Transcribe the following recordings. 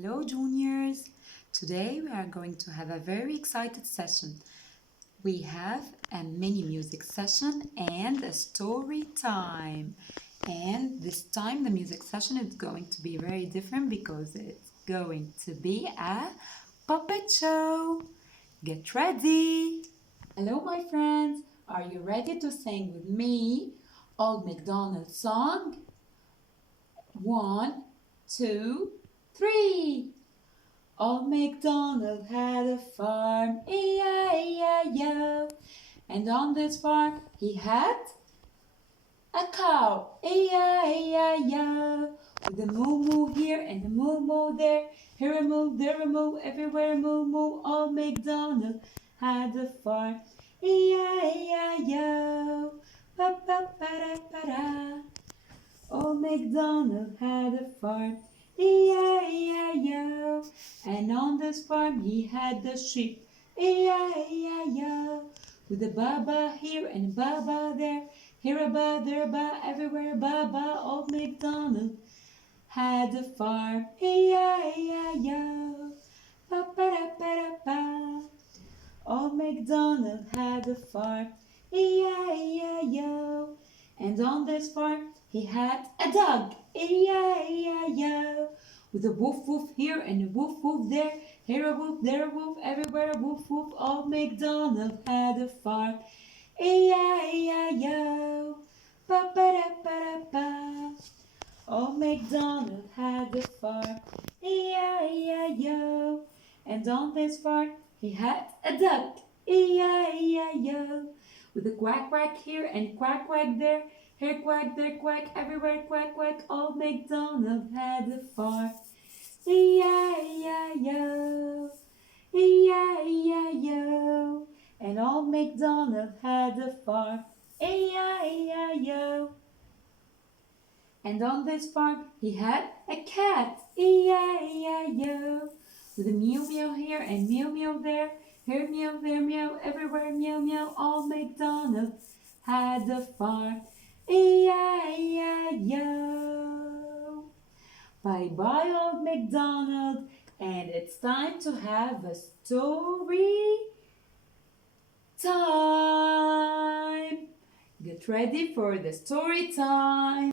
Hello, juniors. Today we are going to have a very excited session. We have a mini music session and a story time. And this time the music session is going to be very different because it's going to be a puppet show. Get ready. Hello, my friends. Are you ready to sing with me Old MacDonald song? 1, 2, 3. Old MacDonald had a farm, E-I-E-I-O. And on this farm he had a cow, E-I-E-I-O. With a moo-moo here and a moo-moo there, here a moo, there a moo, everywhere a moo-moo. Old MacDonald had a farm, E-I-E-I-O. Ba-ba-ba-da-ba-da. Old MacDonald had a farm, E-I-E-I-O. And on this farm he had the sheep, E-I-E-I-O. With a ba-ba here and a ba-ba there, here a ba, there a ba, everywhere a ba-ba. Old MacDonald had a farm, E-I-E-I-O. Ba-ba-da-ba-da-ba. Old MacDonald had a farm, E-I-E-I-O. And on this farm he had a dog, E-I-E-I-O. With a woof woof here and a woof woof there, here a woof, there a woof, everywhere a woof woof. Old MacDonald had a farm, E-I-E-I-O. Ba-ba-da-ba-da-ba. Old MacDonald had a farm, E-I-E-I-O. And on this farm he had a duck, E-I-E-I-O. With a quack quack here and quack quack there, here quack, there quack, everywhere quack quack. Old MacDonald had a farm, E-I-E-I-O, E-I-E-I-O. And old MacDonald had a farm, E-I-E-I-O. And on this farm he had a cat, E-I-E-I-O. With a meow meow here and meow meow there, here meow, there meow, everywhere meow meow. Old MacDonald had a farm, E-I-E-I-O. Bye bye, Old MacDonald, and it's time to have a story time. Get ready for the story time.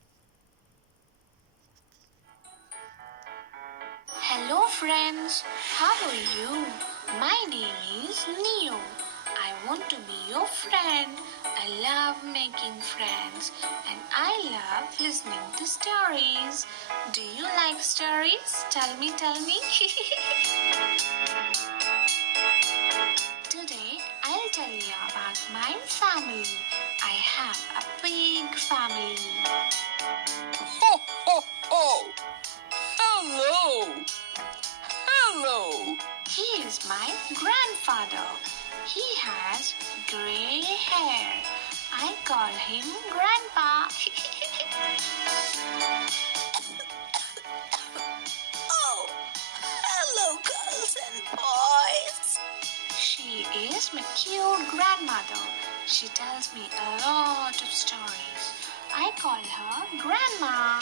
Hello friends, how are you? My name is Neo. I want to be your friend. I love making friends and I love listening to stories. Do you like stories? Tell me. Today I'll tell you about my family. I have a big family. Ho, ho, ho! Hello! Hello! He is my grandfather. He has gray hair. I call him Grandpa. Oh, hello, girls and boys. She is my cute grandmother. She tells me a lot of stories. I call her Grandma.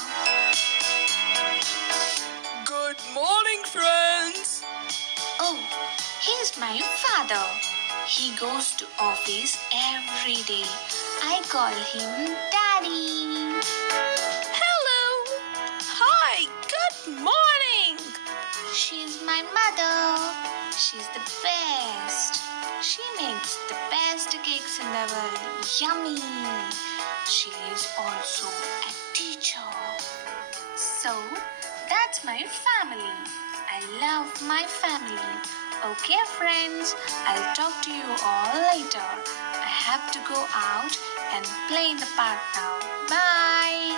Good morning, friends. Oh, he's my father. He goes to office every day. I call him Daddy. Hello. Hi, good morning. She's my mother. She's the best. She makes the best cakes in the world. Yummy. She is also a teacher. So, that's my family. I love my family. Okay, friends, I'll talk to you all later. I have to go out and play in the park now. Bye.